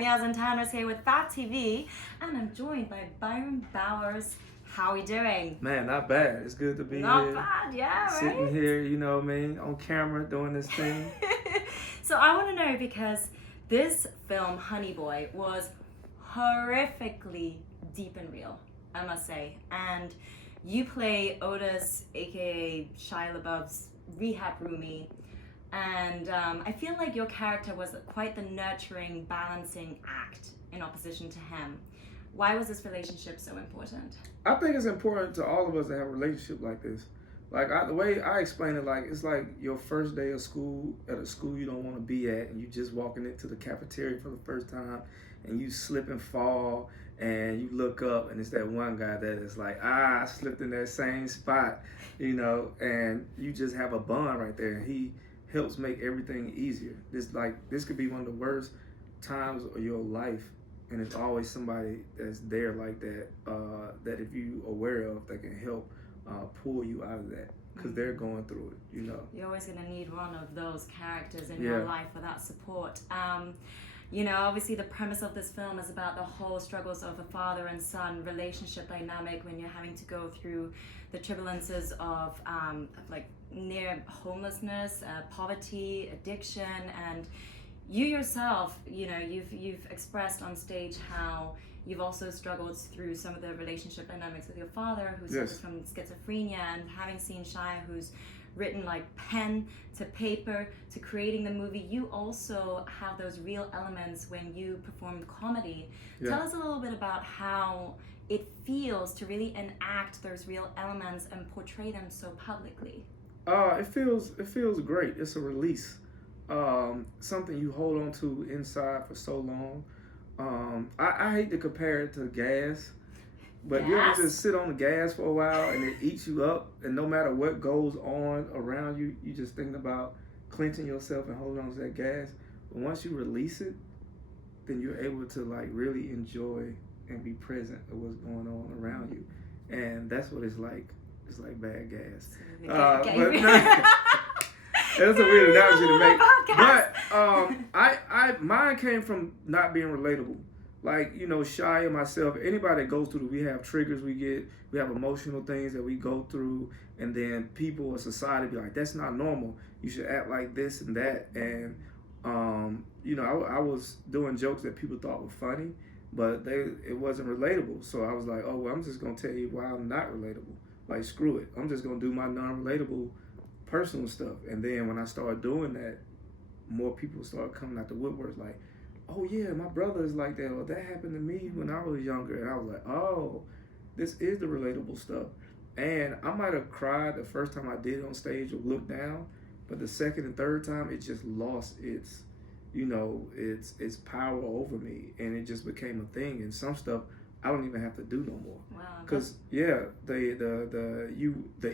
Yasmine Tanres here with FabTV, and I'm joined by Byron Bowers. How are we doing? Man, not bad. It's good to be Not here. bad, yeah, right? Sitting here, you know what I mean, on camera doing this thing. So I want to know, because this film, Honey Boy, was horrifically deep and real, I must say. And you play Otis, aka Shia LaBeouf's rehab roomie. And I feel like your character was quite the nurturing, balancing act in opposition to him. Why was this relationship so important? I think it's important to all of us to have a relationship like this. Like the way I explain it, like it's like your first day of school at a school you don't want to be at, and you just walking into the cafeteria for the first time, and you slip and fall, and you look up, and it's that one guy that is like, I slipped in that same spot, you know, and you just have a bond right there, and he helps make everything easier. This could be one of the worst times of your life, and it's always somebody that's there like that, that if you aware of, that can help pull you out of that, because they're going through it, you know. You're always going to need one of those characters in your life for that support. You know, obviously the premise of this film is about the whole struggles of a father and son relationship dynamic when you're having to go through the turbulences of like near homelessness, poverty, addiction, and you yourself, you know, you've expressed on stage how you've also struggled through some of the relationship dynamics with your father, who suffers from schizophrenia, and having seen Shia, who's written like pen to paper to creating the movie, you also have those real elements when you perform comedy. Tell us a little bit about how it feels to really enact those real elements and portray them so publicly. It feels great. It's a release. Something you hold on to inside for so long. I hate to compare it to gas, but you ever just sit on the gas for a while and it eats you up, and no matter what goes on around you, you just think about clenching yourself and holding on to that gas. But once you release it, then you're able to like really enjoy and be present with what's going on around you, and that's what it's like. It's like bad gas. That's a weird analogy to make. But mine came from not being relatable. Like, you know, Shia, myself, anybody that goes through, we have triggers we have emotional things that we go through, and then people or society be like, that's not normal. You should act like this and that. And, you know, I was doing jokes that people thought were funny, but it wasn't relatable. So I was like, oh, well, I'm just going to tell you why I'm not relatable. Like, screw it. I'm just going to do my non-relatable personal stuff. And then when I started doing that, more people started coming out the woodworks like, oh yeah, my brother is like that, or that happened to me when I was younger. And I was like, oh, this is the relatable stuff. And I might have cried the first time I did it on stage or looked down, but the second and third time it just lost its, you know, its power over me, and it just became a thing. And some stuff I don't even have to do no more. Wow. Because the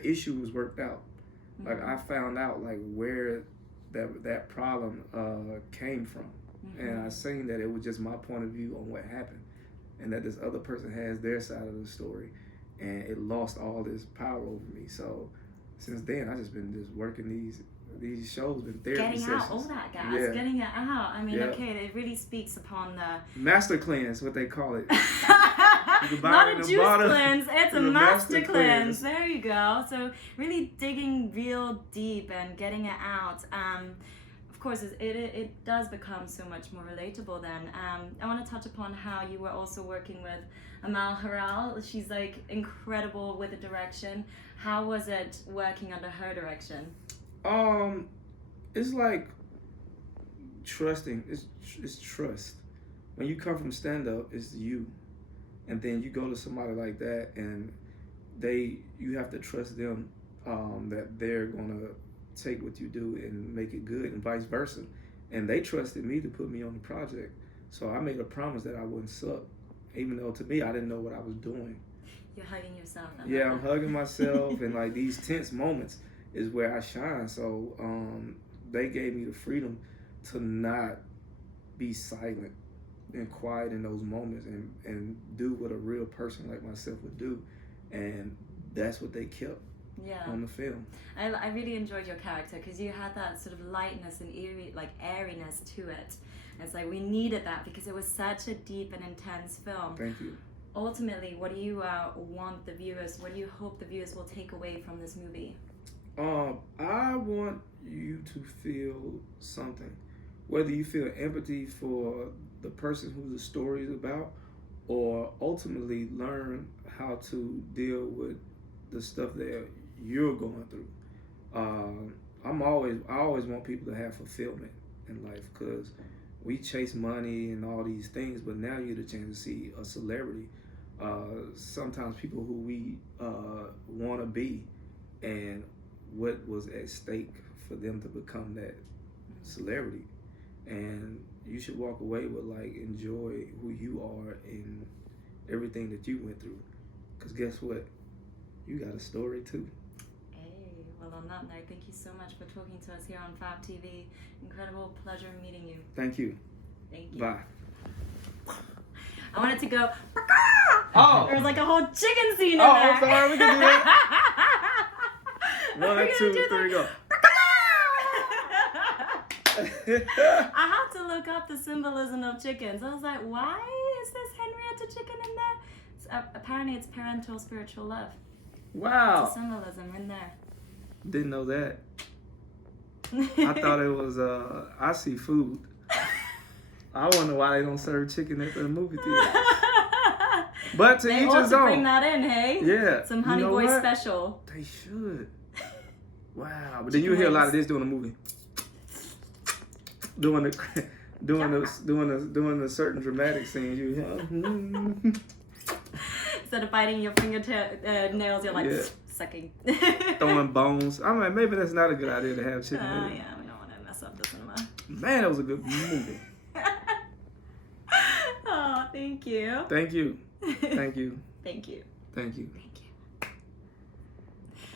issue was worked out. Like, I found out like where that problem came from, and I seen that it was just my point of view on what happened, and that this other person has their side of the story, and it lost all this power over me. So since then, I just been working these shows, been therapy getting out sessions. all that gas, getting it out. I mean, okay, it really speaks upon the master cleanse, what they call it. Not a juice cleanse, it's a master cleanse. There you go. So really digging real deep and getting it out. Of course, it does become so much more relatable then. I want to touch upon how you were also working with Har'el. She's like incredible with the direction. How was it working under her direction? It's like trusting. It's trust. When you come from stand-up, it's you. And then you go to somebody like that, and you have to trust them, that they're gonna take what you do and make it good, and vice versa. And they trusted me to put me on the project, so I made a promise that I wouldn't suck, even though to me I didn't know what I was doing. You're hugging yourself. Yeah, I'm hugging myself, and like these tense moments is where I shine. So they gave me the freedom to not be silent and quiet in those moments, and do what a real person like myself would do, and that's what they kept on the film. I really enjoyed your character because you had that sort of lightness and airiness to it, It's like we needed that because it was such a deep and intense film. Thank you. Ultimately, what do you want the viewers, what do you hope the viewers will take away from this movie? I want you to feel something. Whether you feel empathy for the person who the story is about, or ultimately learn how to deal with the stuff that you're going through. I always want people to have fulfillment in life, because we chase money and all these things, but now you get a chance to see a celebrity. Sometimes people who we want to be, and what was at stake for them to become that celebrity. And you should walk away with enjoy who you are and everything that you went through. Because guess what? You got a story too. Hey, well on that note, thank you so much for talking to us here on FabTV. Incredible pleasure meeting you. Thank you. Thank you. Bye. I wanted to go, oh! There was a whole chicken scene in there. there. I'm sorry, we can do that. 1, 2, 3, go. I had to look up the symbolism of chickens. I was like, why is this Henrietta chicken in there? Apparently it's parental spiritual love. Wow. It's a symbolism in there. Didn't know that. I thought it was, I see food. I wonder why they don't serve chicken at the movie theater. But to each his own. Bring that in, hey? Yeah. Some Honey Boy special. They should. Wow. But then you hear a lot of this during the movie. Doing the certain dramatic scenes, you hear. Instead of biting your fingernails, you're sucking. Throwing bones. I'm like, maybe that's not a good idea to have chicken. Yeah, we don't want to mess up the cinema. Man, that was a good movie. Oh, thank you. Thank you. Thank you. Thank you. Thank you. Thank you.